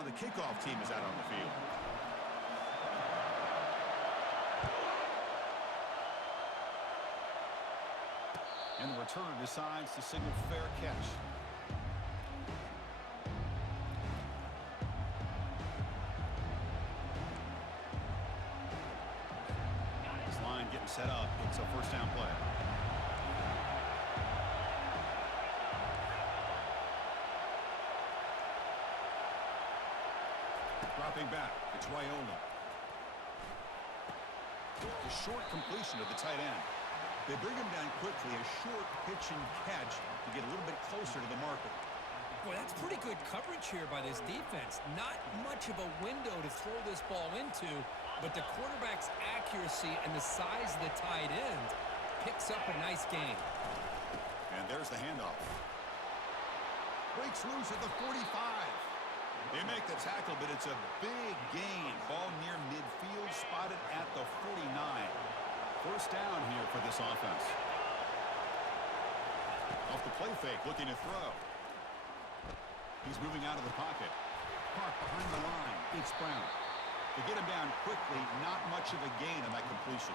now the kickoff team is out on the field. And the returner decides to signal fair catch. This line getting set up. It's a first down play. Dropping back, it's Raiola. A short completion to the tight end. They bring him down quickly, a short pitch and catch to get a little bit closer to the marker. Boy, that's pretty good coverage here by this defense. Not much of a window to throw this ball into, but the quarterback's accuracy and the size of the tight end picks up a nice gain. And there's the handoff. Breaks loose at the 45. They make the tackle, but it's a big gain. Ball near midfield, spotted at the 49. First down here for this offense. Off the play fake, looking to throw. He's moving out of the pocket. Park behind the line. It's Brown. They get him down quickly. Not much of a gain on that completion.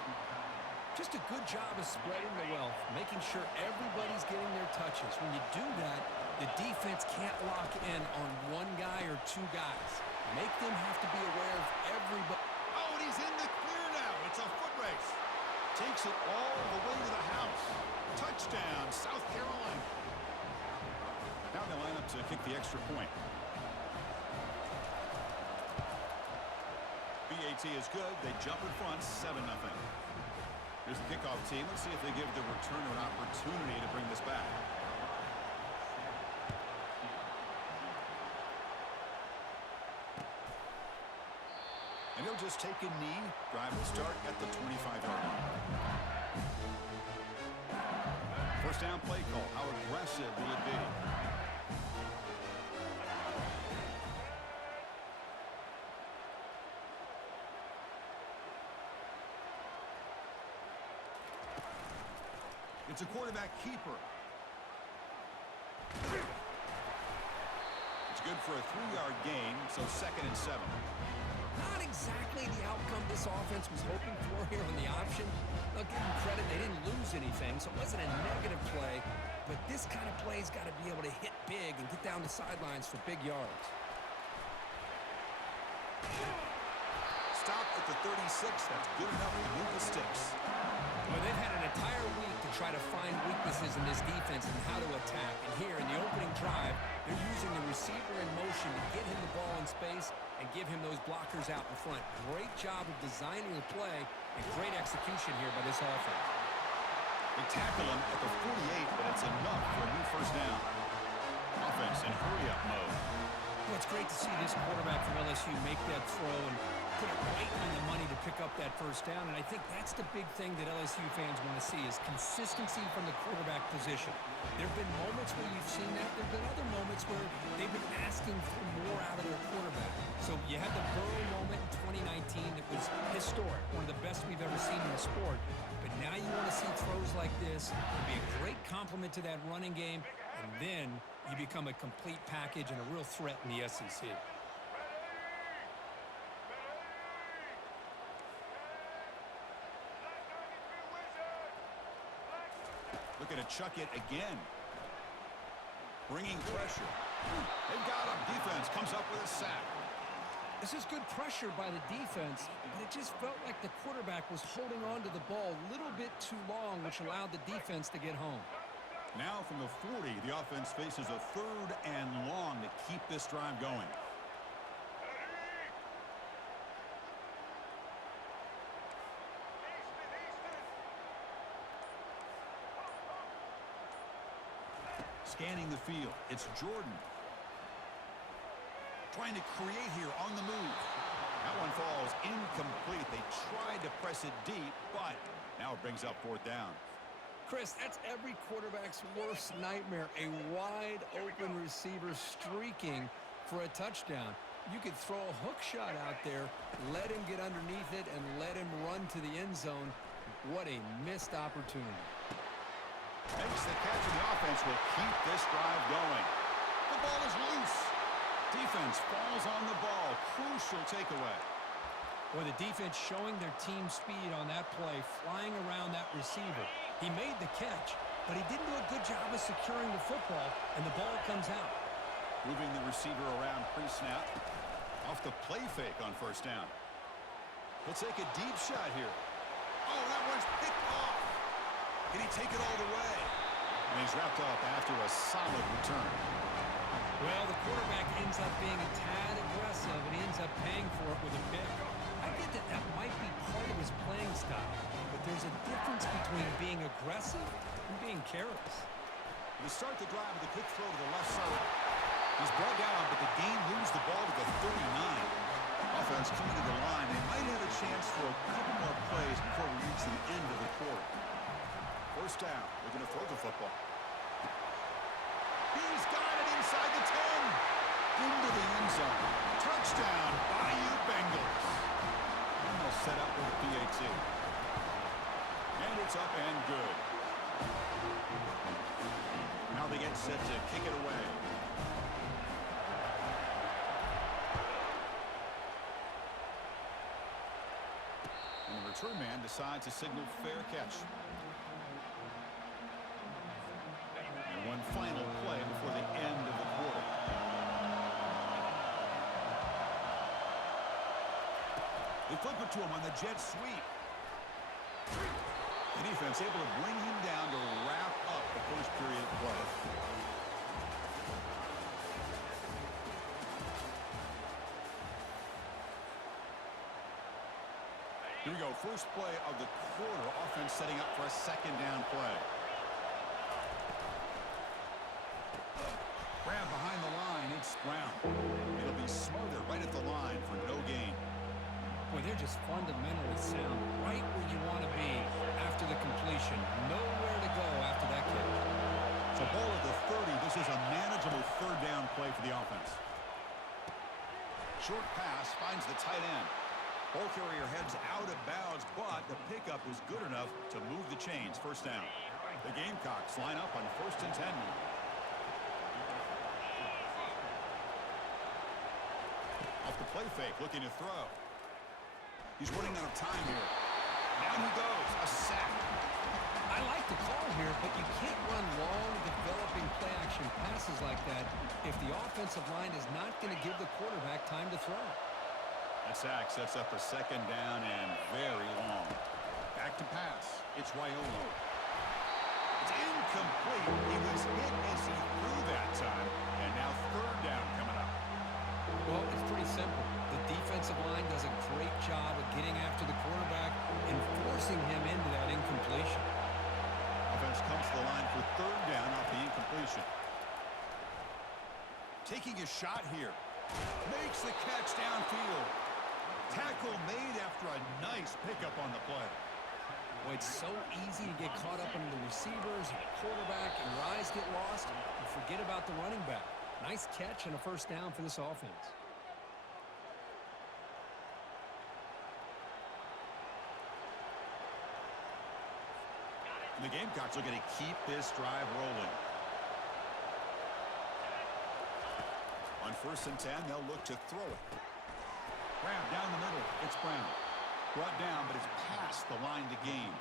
Just a good job of spreading the wealth, making sure everybody's getting their touches. When you do that, the defense can't lock in on one guy or two guys. Make them have to be aware of everybody. Oh, and he's in the clear now. It's a foot race. Takes it all the way to the house. Touchdown, South Carolina. Now they line up to kick the extra point. BAT is good. They jump in front, 7-0. Here's the kickoff team. Let's see if they give the returner an opportunity to bring this back. And he'll just take a knee. Drive will start at the 25-yard line. First down play call. How aggressive will it be? It's a quarterback keeper. It's good for a 3-yard gain, so 2nd and 7. Not exactly the outcome this offense was hoping for here on the option. I'll give them credit, they didn't lose anything, so it wasn't a negative play. But this kind of play's got to be able to hit big and get down the sidelines for big yards. Stop at the 36. That's good enough to move the sticks. Well, they've had an entire week to try to find weaknesses in this defense and how to attack. And here in the opening drive, they're using the receiver in motion to get him the ball in space and give him those blockers out in front. Great job of designing the play and great execution here by this offense. They tackle him at the 48, but it's enough for a new first down. Offense in hurry-up mode. Well, it's great to see this quarterback from LSU make that throw and put it right on the money to pick up that first down. And I think that's the big thing that LSU fans want to see is consistency from the quarterback position. There have been moments where you've seen that. There have been other moments where they've been asking for more out of their quarterback. So you had the Burrow moment in 2019 that was historic, one of the best we've ever seen in the sport. But now you want to see throws like this. It'd be a great compliment to that running game. And then you become a complete package and a real threat in the SEC. Looking to chuck it again. Bringing pressure. They've got him. Defense comes up with a sack. This is good pressure by the defense, but it just felt like the quarterback was holding on to the ball a little bit too long, which allowed the defense to get home. Now from the 40, the offense faces a 3rd and long to keep this drive going. Scanning the field, it's Jordan. Trying to create here on the move. That one falls incomplete. They tried to press it deep, but now it brings up 4th down. Chris, that's every quarterback's worst nightmare, a wide-open receiver streaking for a touchdown. You could throw a hook shot out there, let him get underneath it, and let him run to the end zone. What a missed opportunity. Makes the catch, and the offense will keep this drive going. The ball is loose. Defense falls on the ball. Crucial takeaway. Well, the defense showing their team speed on that play, flying around that receiver. He made the catch, but he didn't do a good job of securing the football, and the ball comes out. Moving the receiver around pre-snap. Off the play fake on first down. He'll take a deep shot here. Oh, that one's picked off. Can he take it all the way? And he's wrapped up after a solid return. Well, the quarterback ends up being a tad aggressive, and he ends up paying for it with a pick. I get that that might be part of his playing style, but there's a difference between being aggressive and being careless. To start the drive with a quick throw to the left side. He's brought down, but the Dane lose the ball to the 39. Offense coming to the line. They might have a chance for a couple more plays before we reach the end of the quarter. First down. They're going to throw the football. He's got it inside the 10. Into the end zone. Touchdown, Bayou Bengals. And they'll set up with a PAT. And it's up and good. Now they get set to kick it away. And the return man decides to signal fair catch. And one final play before the end of the quarter. They flip it to him on the jet sweep. The defense able to bring him down to wrap up the first period of play. Here we go. First play of the quarter. Offense setting up for a second down play. Grab behind the line. It's Brown. It'll be smothered right at the line for no gain. Boy, they're just fundamentally sound, right where you want to be after the completion. Nowhere to go after that catch. So ball at the 30. This is a manageable third down play for the offense. Short pass finds the tight end. Ball carrier heads out of bounds, but the pickup was good enough to move the chains. First down. The Gamecocks line up on 1st and 10. Off the play fake, looking to throw. He's running out of time here. Down he goes. A sack. I like the call here, but you can't run long, developing play-action passes like that if the offensive line is not going to give the quarterback time to throw. That sack sets up a second down and very long. Back to pass. It's Waiolo. It's incomplete. He was hit as he threw that time, and now third down coming up. Well, it's pretty simple. The defensive line does a great job of getting after the quarterback and forcing him into that incompletion. Offense comes to the line for third down off the incompletion. Taking a shot here. Makes the catch downfield. Tackle made after a nice pickup on the play. Boy, it's so easy to get caught up into the receivers and the quarterback, and your eyes get lost and forget about the running back. Nice catch and a first down for this offense. The Gamecocks are going to keep this drive rolling. On 1st and 10, they'll look to throw it. Grab down the middle. It's Brown. Brought down, but it's past the line to gain.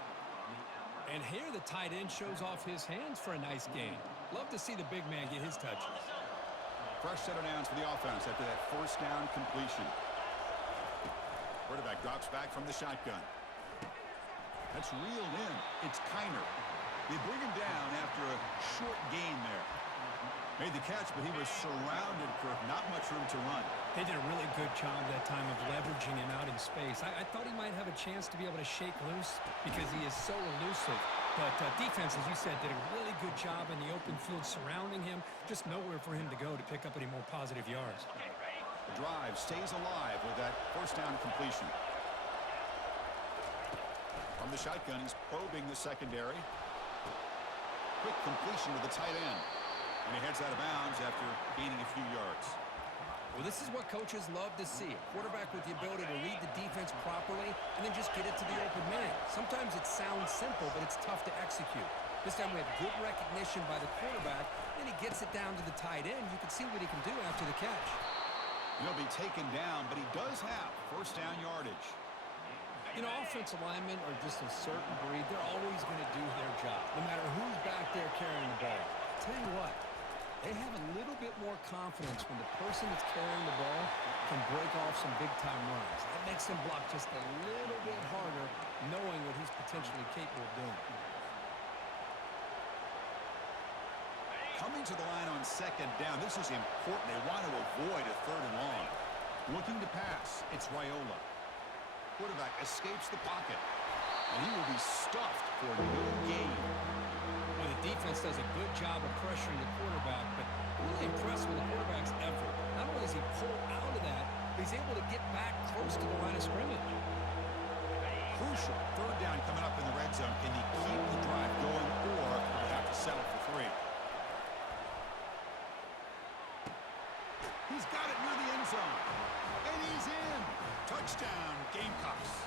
And here the tight end shows off his hands for a nice gain. Love to see the big man get his touches. Fresh set of downs for the offense after that first down completion. Quarterback drops back from the shotgun. That's reeled in. It's Kiner. They bring him down after a short gain there. Made the catch, but he was surrounded for not much room to run. They did a really good job that time of leveraging him out in space. I thought he might have a chance to be able to shake loose because he is so elusive. But defense, as you said, did a really good job in the open field surrounding him. Just nowhere for him to go to pick up any more positive yards. The drive stays alive with that first down completion. From the shotgun, he's probing the secondary. Quick completion to the tight end. And he heads out of bounds after gaining a few yards. Well, this is what coaches love to see. A quarterback with the ability to read the defense properly and then just get it to the open man. Sometimes it sounds simple, but it's tough to execute. This time we have good recognition by the quarterback, and he gets it down to the tight end. You can see what he can do after the catch. He'll be taken down, but he does have first down yardage. You know, offensive linemen are just a certain breed. They're always going to do their job, no matter who's back there carrying the ball. I'll tell you what, they have a little bit more confidence when the person that's carrying the ball can break off some big-time runs. That makes them block just a little bit harder, knowing what he's potentially capable of doing. Coming to the line on second down. This is important. They want to avoid a third and long. Looking to pass. It's Raiola. Quarterback escapes the pocket. And he will be stuffed for no gain. Well, the defense does a good job of pressuring the quarterback, but really impressed with the quarterback's effort. Not only does he pull out of that, but he's able to get back close to the line of scrimmage. Crucial. Third down coming up in the red zone. Can he keep the drive going, or will he have to settle for 3? He's got it near the end zone. And he's in. Touchdown, Gamecocks.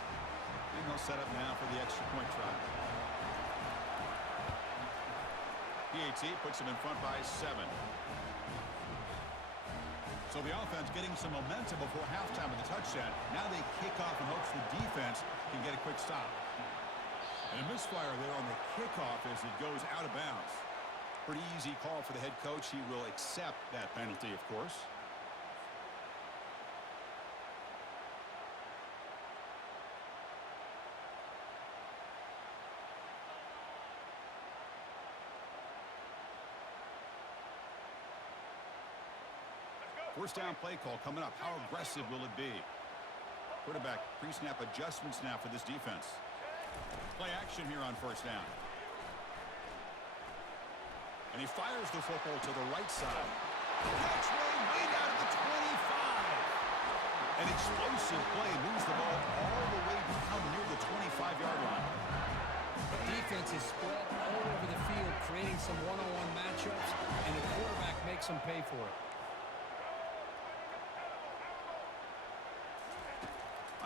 And they'll set up now for the extra point try. PAT puts him in front by 7. So the offense getting some momentum before halftime with the touchdown. Now they kick off in hopes the defense can get a quick stop. And a misfire there on the kickoff as it goes out of bounds. Pretty easy call for the head coach. He will accept that penalty, of course. First down play call coming up. How aggressive will it be? Quarterback pre-snap adjustments now for this defense. Play action here on first down. And he fires the football to the right side. Catch way down to the 25. An explosive play moves the ball all the way down near the 25-yard line. The defense is spread all over the field, creating some one-on-one matchups, and the quarterback makes them pay for it.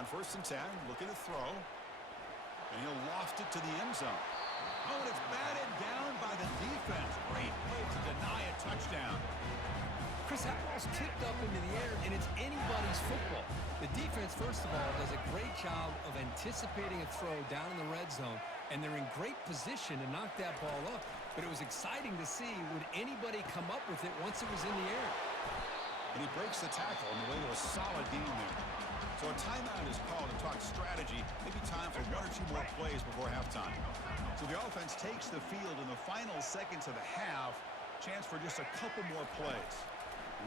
On first and 10, looking to throw. And he'll loft it to the end zone. Oh, and it's batted down by the defense. Great play to deny a touchdown. Chris, that ball's tipped up into the air, and it's anybody's football. The defense, first of all, does a great job of anticipating a throw down in the red zone, and they're in great position to knock that ball up. But it was exciting to see, would anybody come up with it once it was in the air? And he breaks the tackle on the way to a solid gain there. So a timeout is called to talk strategy. Maybe time for 1 or 2 more plays before halftime. So the offense takes the field in the final seconds of the half. Chance for just a couple more plays.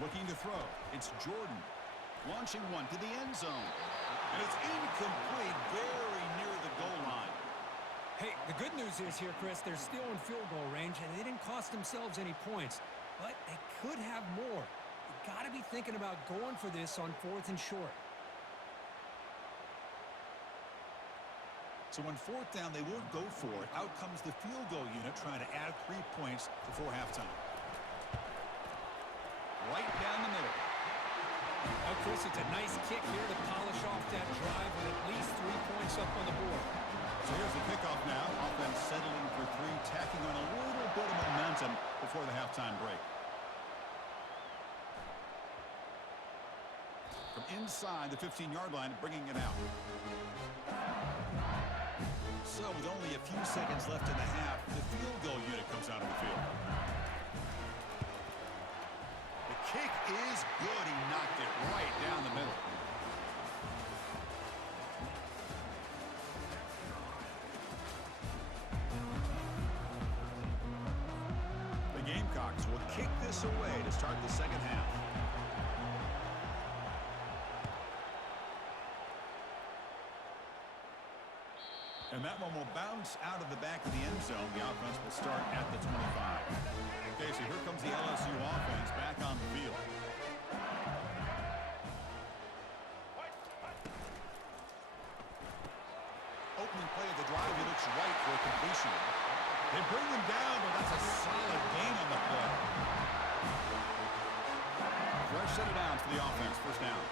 Looking to throw. It's Jordan. Launching one to the end zone. And it's incomplete, very near the goal line. Hey, the good news is here, Chris, they're still in field goal range, and they didn't cost themselves any points. But they could have more. You got to be thinking about going for this on 4th and short. So on 4th down, they won't go for it. Out comes the field goal unit trying to add 3 points before halftime. Right down the middle. Oh, Chris, it's a nice kick here to polish off that drive with at least 3 points up on the board. So here's the kickoff now. Offense settling for 3, tacking on a little bit of momentum before the halftime break. From inside the 15-yard line, bringing it out. So with only a few seconds left in the half, the field goal unit comes out of the field. The kick is good. He knocked it right down the middle. The Gamecocks will kick this away to start the second half. And that one will bounce out of the back of the end zone. The offense will start at the 25. Okay, so here comes the LSU offense back on the field. Opening play of the drive, he looks right for a completion. They bring him down, but that's a solid gain on the play. Fresh set of downs for the offense, first down.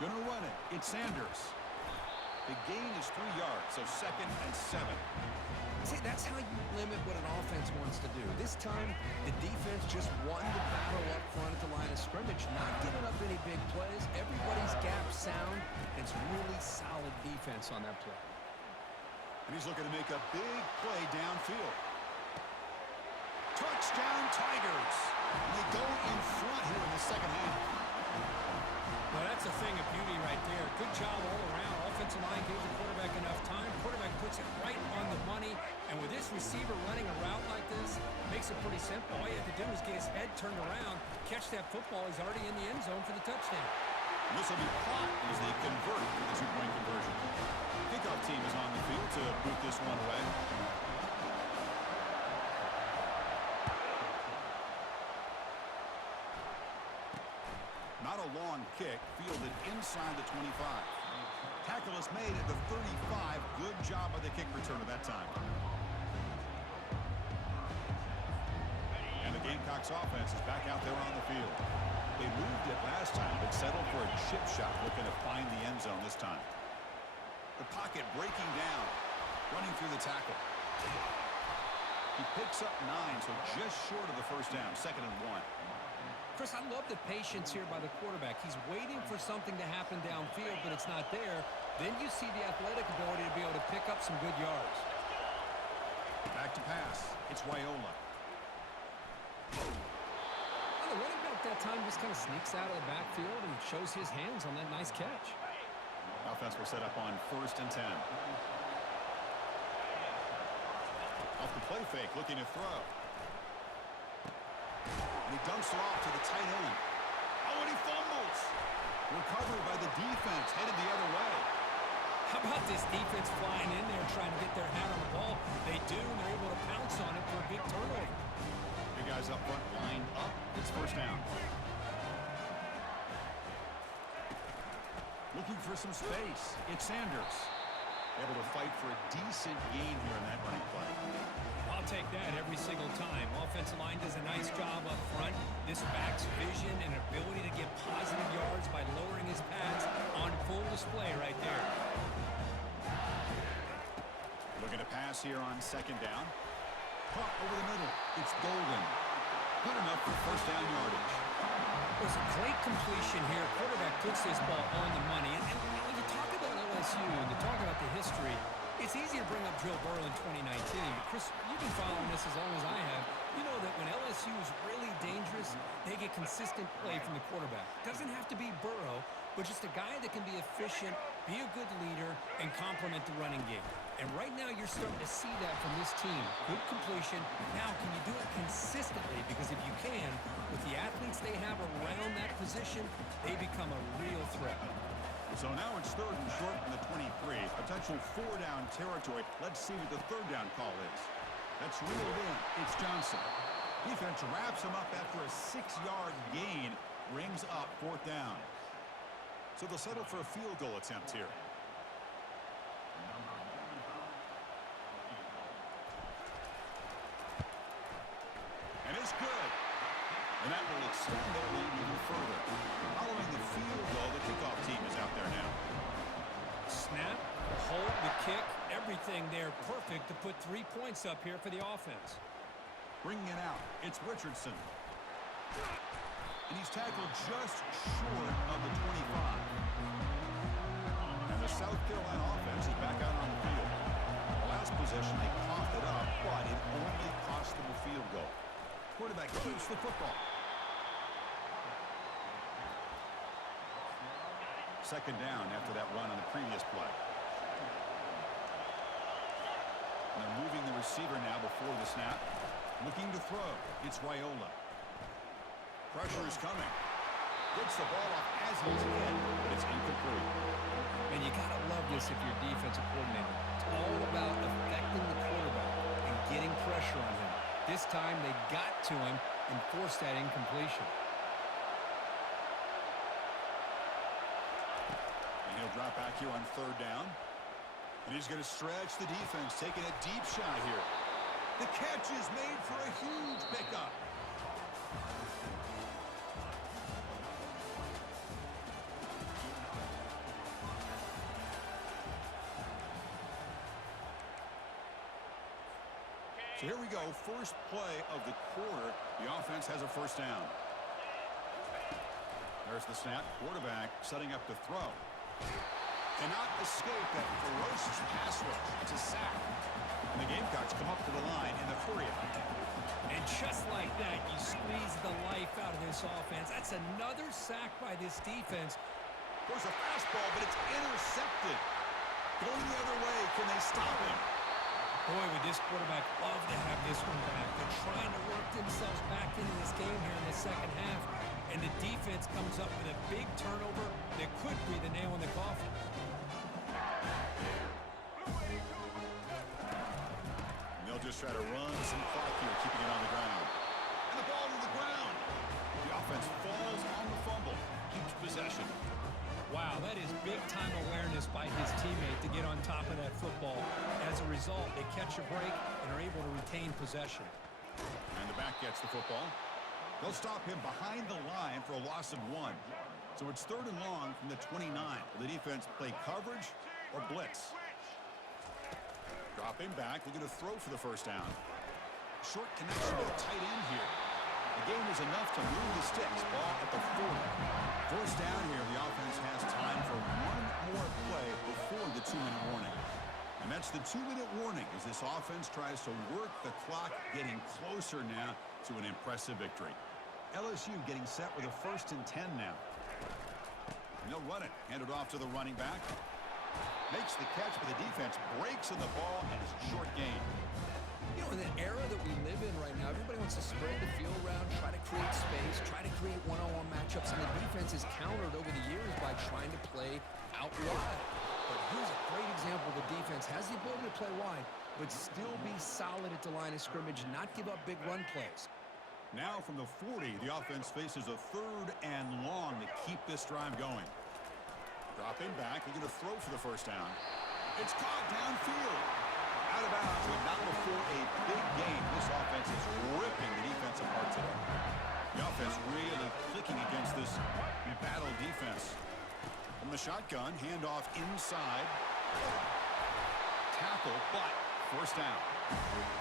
Gonna run it. It's Sanders. The gain is 3 yards, so 2nd and 7. See, that's how you limit what an offense wants to do. This time, the defense just won the battle up front at the line of scrimmage, not giving up any big plays. Everybody's gap sound. It's really solid defense on that play. And he's looking to make a big play downfield. Touchdown, Tigers. And they go in front here in the second half. Well, that's a thing of beauty right there. Good job all around. Offensive line gave the quarterback enough time. Quarterback puts it right on the money. And with this receiver running a route like this, makes it pretty simple. All you have to do is get his head turned around, catch that football. He's already in the end zone for the touchdown. And this will be caught as they convert for the 2-point conversion. Kickoff team is on the field to boot this one away. Not a long kick, fielded inside the 25. Tackle is made at the 35. Good job by the kick returner that time. And the Gamecocks offense is back out there on the field. They moved it last time, but settled for a chip shot, looking to find the end zone this time. The pocket breaking down, running through the tackle. He picks up 9, so just short of the first down, 2nd and 1. Chris, I love the patience here by the quarterback. He's waiting for something to happen downfield, but it's not there. Then you see the athletic ability to be able to pick up some good yards. Back to pass. It's Raiola. Well, the running back that time just kind of sneaks out of the backfield and shows his hands on that nice catch. Offense will set up on 1st and 10. Off the play fake, looking to throw. And he dumps it off to the tight end. Oh, and he fumbles. Recovered by the defense, headed the other way. How about this defense flying in there trying to get their hat on the ball? They do, and they're able to pounce on it for a big turnover. Big guys up front lined up. It's 1st down. Looking for some space. It's Sanders. Able to fight for a decent gain here in that running play. I'll take that every single time. Offensive line does a nice job up front. This back's vision and ability to get positive yards by lowering his pads on full display right there. Looking to pass here on 2nd down. Caught over the middle. It's Golden. Good enough for 1st down yardage. There's a great completion here. Quarterback puts this ball on the money. And when you talk about LSU and you talk about the history, it's easy to bring up Joe Burrow in 2019. Chris, you've been following this as long as I have. You know that when LSU is really dangerous, they get consistent play from the quarterback. Doesn't have to be Burrow, but just a guy that can be efficient, be a good leader, and complement the running game. And right now you're starting to see that from this team. Good completion. Now, can you do it consistently? Because if you can, with the athletes they have around that position, they become a real threat. So now it's 3rd and short from the 23. Potential 4-down territory. Let's see what the 3rd down call is. That's reeled in. It's Johnson. Defense wraps him up after a 6-yard gain. Brings up 4th down. So they'll settle for a field goal attempt here. And it's good. And that will extend their lead even further. Following the field goal, the kickoff team is out there now. Snap, the hold, the kick, everything there perfect to put 3 points up here for the offense. Bringing it out, it's Richardson. And he's tackled just short of the 25. And the South Carolina offense is back out on the field. The last possession, they coughed it up, but it only cost them a field goal. Quarterback keeps the football. 2nd down after that run on the previous play. And they're moving the receiver now before the snap. Looking to throw. It's Raiola. Pressure is coming. Gets the ball off as he's hit, but it's incomplete. And you got to love this if you're a defensive coordinator. It's all about affecting the quarterback and getting pressure on him. This time they got to him and forced that incompletion. And he'll drop back here on 3rd down. And he's going to stretch the defense, taking a deep shot here. The catch is made for a huge pickup. So here we go, first play of the quarter. The offense has a first down. There's the snap. Quarterback setting up to throw. Cannot escape that ferocious pass rush. It's a sack. And the Gamecocks come up to the line in the 30. And just like that, you squeeze the life out of this offense. That's another sack by this defense. There's a fastball, but it's intercepted. Going the other way, can they stop him? Boy, would this quarterback love to have this one back. They're trying to work themselves back into this game here in the second half. And the defense comes up with a big turnover that could be the nail in the coffin. And they'll just try to run some clock here, keeping it on the ground. And the ball to the ground. The offense falls on the fumble. Keeps possession. Wow, that is big-time awareness by his teammate to get on top of that football. As a result, they catch a break and are able to retain possession. And the back gets the football. They'll stop him behind the line for a loss of 1. So it's 3rd and long from the 29. Will the defense play coverage or blitz? Dropping back, looking to throw for the first down. Short connection to the tight end here. The game is enough to move the sticks. Ball at the 40. First down here, the offense has time for one more play before the 2-minute warning. And that's the 2-minute warning as this offense tries to work the clock, getting closer now to an impressive victory. LSU getting set with a 1st and 10 now. And they'll run it. Hand it off to the running back. Makes the catch, but the defense breaks in the ball and it's short gain. You know, in the era that we live in right now, everybody wants to spread the field around, try to create space, try to create one-on-one matchups, and the defense is countered over the years by trying to play out wide. But here's a great example. The defense has the ability to play wide, but still be solid at the line of scrimmage, not give up big run plays. Now from the 40, the offense faces a 3rd and long to keep this drive going. Dropping back, they're going to throw for the first down. It's caught downfield. Out of bounds, but not before a big game. This offense is ripping the defense apart today. The offense really clicking against this battle defense. From the shotgun, handoff inside. Tackle, but first down.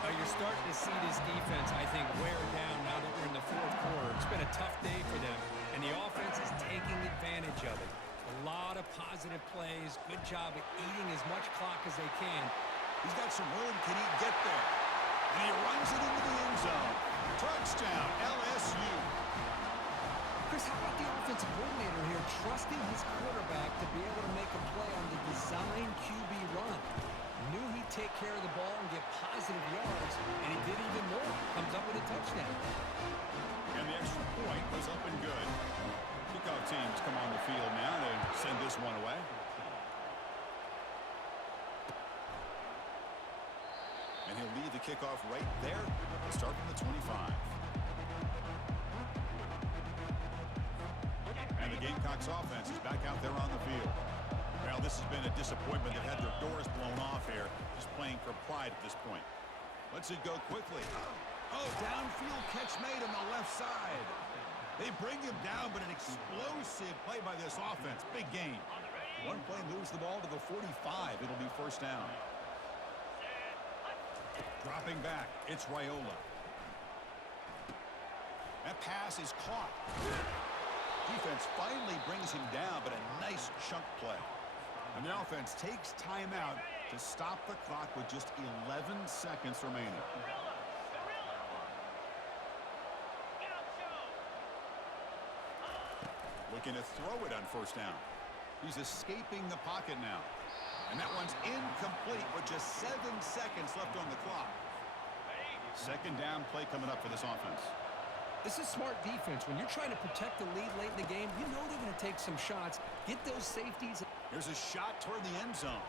You're starting to see this defense, I think, wear down now that we're in the 4th quarter. It's been a tough day for them, and the offense is taking advantage of it. A lot of positive plays. Good job at eating as much clock as they can. He's got some room. Can he get there? And he runs it into the end zone. Touchdown, LSU. Chris, how about the offensive coordinator here trusting his quarterback to be able to make a play on the design QB run? Knew he'd take care of the ball and get positive yards, and he did even more. Comes up with a touchdown. And the extra point was up and good. Kickoff teams come on the field now to send this one away. And he'll lead the kickoff right there. We'll start from the 25. And the Gamecocks offense is back out there on the field. Well, this has been a disappointment. They've had their doors blown off here, just playing for pride at this point. Let's it go quickly. Oh, downfield catch made on the left side. They bring him down, but an explosive play by this offense. Big gain. One play moves the ball to the 45. It'll be first down. Dropping back, it's Raiola. That pass is caught. Defense finally brings him down, but a nice chunk play. And the offense takes timeout to stop the clock with just 11 seconds remaining. Looking to throw it on first down. He's escaping the pocket now. And that one's incomplete with just 7 seconds left on the clock. Second down play coming up for this offense. This is smart defense. When you're trying to protect the lead late in the game, you know they're going to take some shots, get those safeties. There's a shot toward the end zone.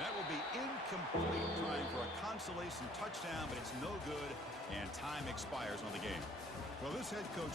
That will be incomplete, trying for a consolation touchdown, but it's no good, and time expires on the game. Well, this head coach